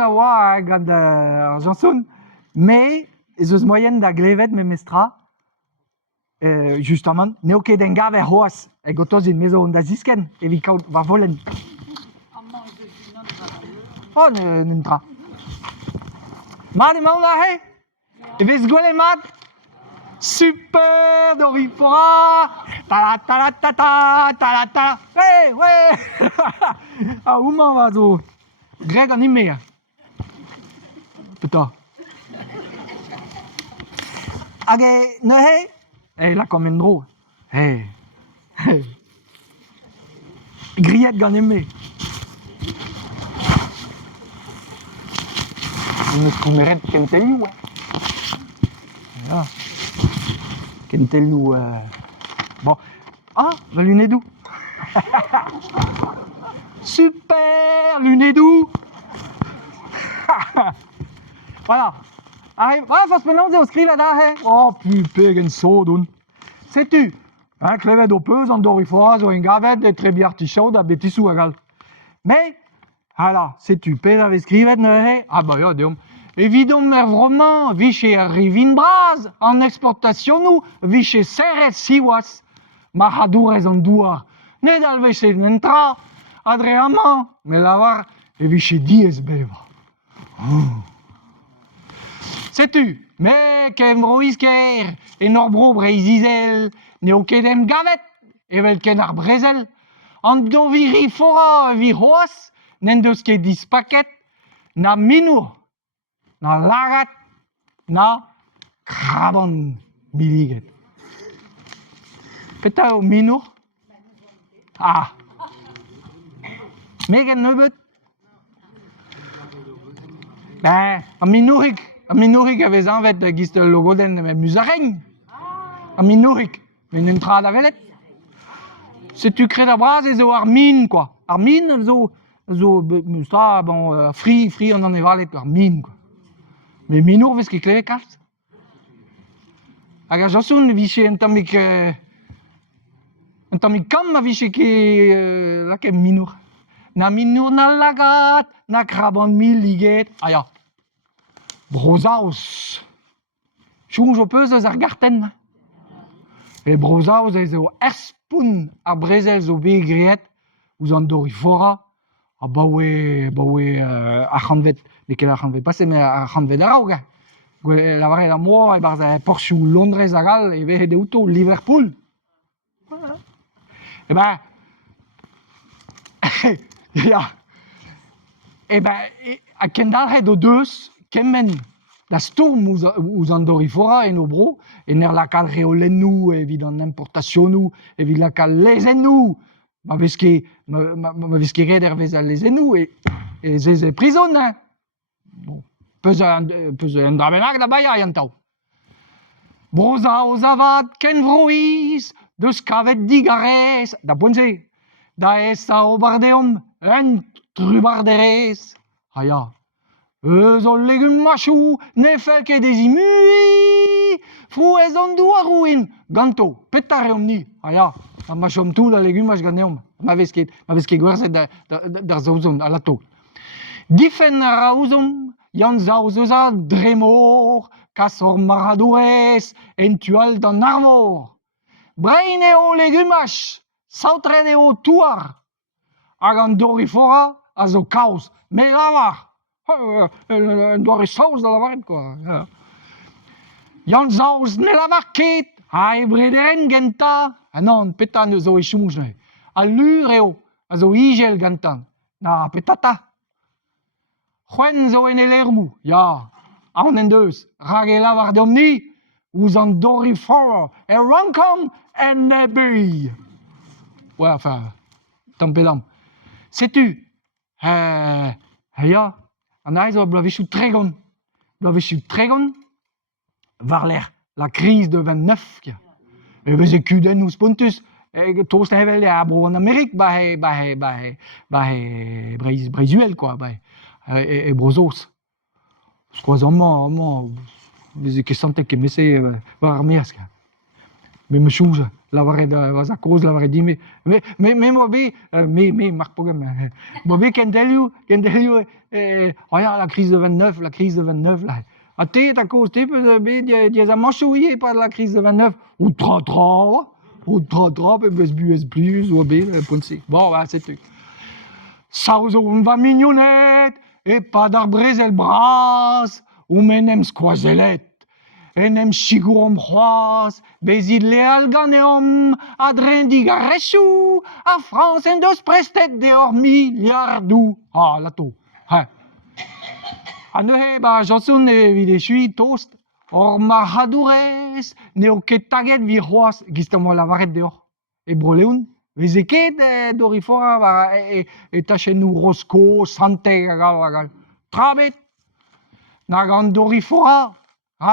la voix gant Janson, mais eus moyen da glevet me mestra, justement, neo ket en gaver hoas, e gotoz in mezo da zisken, e vi kaut va volen. Oh, n'entra. Mat e maon he? E vez gwele mat? Super Dorifora! Ta-la-ta-la-ta-ta! Hey, ouais! Ah, ouman va zo greg an ime. Puta. Hag ne he? La kom en dro. Hey. Griet gant ime. Neus koumeret kentelioù, ja. Kentelioù, bon. Ah, la lunedou. Super lunedou. Voilà. Allez, fas penaos eo skrivet da he. Oh, pupe gen sodoun. Setu, klevet o peus an Dorifora zo en gavet e trebi artichaud a betisou agal. Mais, voilà, setu, pez ave skrivet ne he. Ah bah ya, deom. Evidom vroman, viche rivin braz, en exportationou, viche serret siwas, ma hadourez an douar. Ned al veche n'entra, adre amañ, me lavar, e viche diez beva. Setu, me kem roisker, en ur bro breizizel, neo kedem gavet, evel ken ar brezel, an do viri fora vi hoas, n'en deus ket dispaket, na minour, na lagat, na kraban miliget. Peta o minour? Ah. Megen nebeut? Ben, an minourik a vez anvet gist logoden musareng. An minourik, men un trad a velet. Setu kret a braz e zo ar min, quoi. Ar min, zo mustra, bon, fri an evalet ar min, quoi. Mais minour vez ket klevet kalz. Hag a jasoun viche un tammik kam a viche ket lakem minour. Na minour na lagat, na kraban miliget. Ah ya, brozaos. Chounj o peus eus ar garten. E brozaos ez eo erspoun ar brezel zo be griet ouz an Dorifora. Ah ba oe ar c'hanvet, ne ket ar c'hanvet pase, me ar c'hanvet araoug. Lavaret am moa e barz porzioù Londrez a gal e vehet euto Liverpool. E ben, ya, e ben, a kendalret o deus kemmen da stourm ouz an Dorifora en o bro, en er lakal reolennou, evit an importationnou, evit lakal lezennou, ma vez ket ret er vez al lezennou, e zez e prizon, hein. Bon, peus un dramenak da baia yantaou. Brozaos avad ken vroiz, deus kavet digarez, da poense, da ez a obardeom un trubarderez. Ah ya, eus o legum machou, ne fel ket ezimui, frouez an douarouin, ganto, peta reom ni. Ah ya, a machom tout da legumaj ganeom, ma vez ket gwerzet d'ar zaouzon, a lato. Difen a raouzon, yann zaouz eus a dremor, kasor maradourez, en tual d'an arvor. Brein eo legumaj, saotret eo touar, hag an Dorifora a zo kaoz, me lavar. Un doare saouz da lavaret, quoi. Yann zaouz ne lavar ket, a e brederen genta, non, peta ne zo e chounj ne. A lur eo, a zo igel gantan, na petata. C'hwen zo en elermou, ya, an en deus, rag e lavar deom ni, ouz an Dorifora, e rankom en nebui. Ouais, enfin, tampedam. Setu, ya, an aiz o blavichou tregon, var l'er la crise de 29, kia. E vez e kuden ouz pontus, tost hevel a bro en Amerik, ba he breizuel, quoi, e brozos. Skoaz amañ, vez e ket santek ket mese war ar mersk. me chouge, la vraie was a cause, la vraie dit, mais moi, marque pas comme, moi, can tell you, regarde la crise de 29, là. Ah, t'es, à cause, t'es, des amanchouillés par la crise de 29, ou tra, plus, ou point C. Bon, voilà, c'est tout. Sauzon va mignonnette, et pas d'arbres el bras, ou menem squazelet. Enem chigurom c'hoaz, bezid leal ganeom, adren digarechou, a France en deus prestet deor miliardou. Ah, lato. A neuhe, janson vide chui toast, or marhadourez, neo ket taget vi c'hoaz, gistamo lavaret deor. E broleun, veze ket dorifora, e tachenou Roscoe, Santeg, agal. Trabet, nagan dorifora,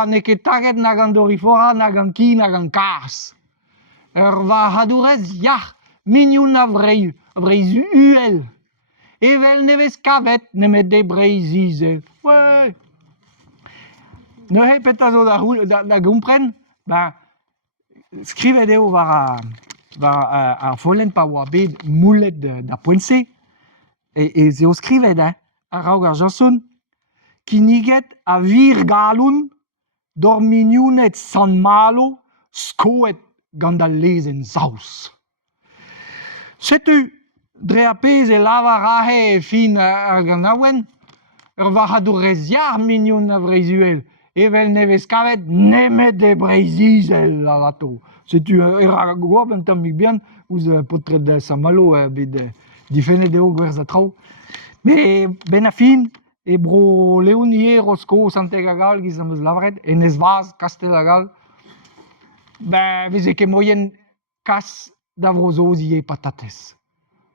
ne ket taget nagan dorifora, nagan ki, nagan kas. Va hadurez, mignoun a vreiz uel. Evel nevez kavet, nemet de breiz izel. Ouais. Neuhe petazo da gompren, skrivet eo var a follen pa oa bet moulet da poense. E zeo skrivet, a raog ar janson, ki niget a vir galoun, dor mignounet san malo, skoet gant al lezenn zaous. Setu, dre a pez e lava rahe fin ar gant aouen, va hadourez mignoun a vreizuel, evel nevez kavet nemet de breizizel a lato. Setu, a goab an tammig bihan, ouz potret da san malo, bet difennet eo gwerz a trao. Me ben a fin, e bro leon ie Roscoe, Santeg a gal, giz am eus lavret, en ez vaz, kastel a gal, veze ket moyen kas da vrozoz ie patatez.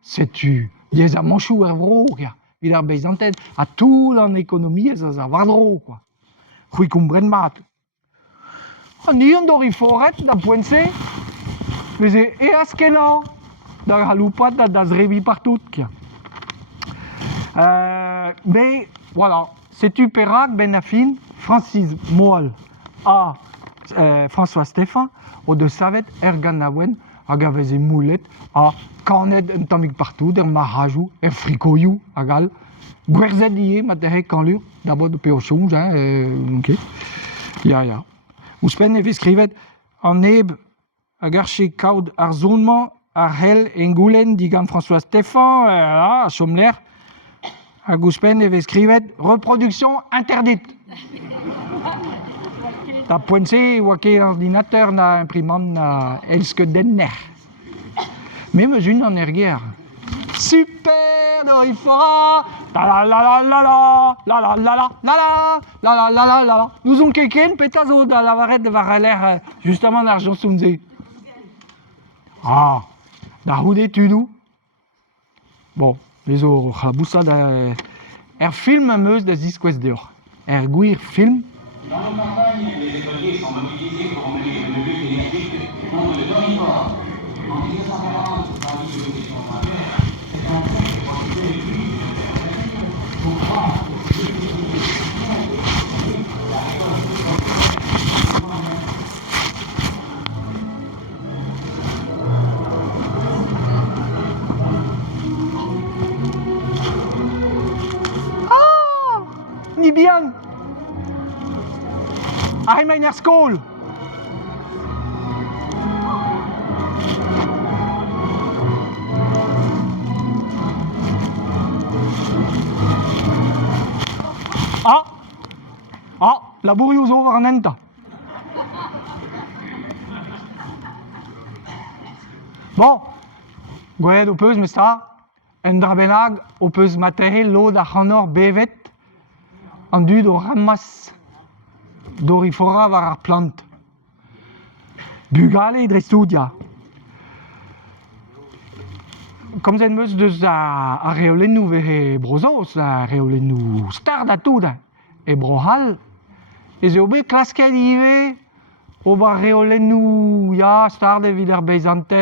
Setu, diez a manchou ar vro, vid ar beizanted, a tout an ekonomi ez a vardro, quoi. C'hwi kombren mat. Ni an doriforet da poense, veze e askenañ, da haloupat da zrevi partout, kia. Mais voilà, setu perak ben a fin, Francis Moal a François Stéphan, o de savet gant aouen, hag a veze moulet a kanet un tammig partout, marajou, frikoiou, agal, gwerzet ie, materre kanlur, d'abord pe o chonj, ok. Ya. Ouspen e vez skrivet an eb hag ar che kaout ar zonman ar hel engoulen digant François Stéphan, a chomler, hag ouspen e vez skrivet reproduction interdite. Da poense oa ket ordinateur na imprimant na elske denner. Me meus un an ger. Super dorifora, la la la la la la la la la la la la la la la. Nous on keken petazo da lavaret de var justement d'argent sounze. Ah, da houde tudou. Bon, les o c'haboussa da film meus da ziskwez deoc'h. Gwir film. Dans nos campagnes, les écoliers sont mobilisés pour mener une lutte énergique contre le dorifort. En 1940, parmi les conditions primaires, c'est un fait qui produisait les pluies pour croire Ni bien. Ahe mein er skol. Laborius over an enta. Bon, gwelet o peus mesta, en drabenag o peus materel lo da c'hanor bevet, an dud o rammas dorifora war ar plant. Bugale dre studia. Komzen meus deus a reolennou vehe brozos, a reolennou star da tout, e brohal, e zo bet klasket ive o va reolennou ya star de vid ar beizantel.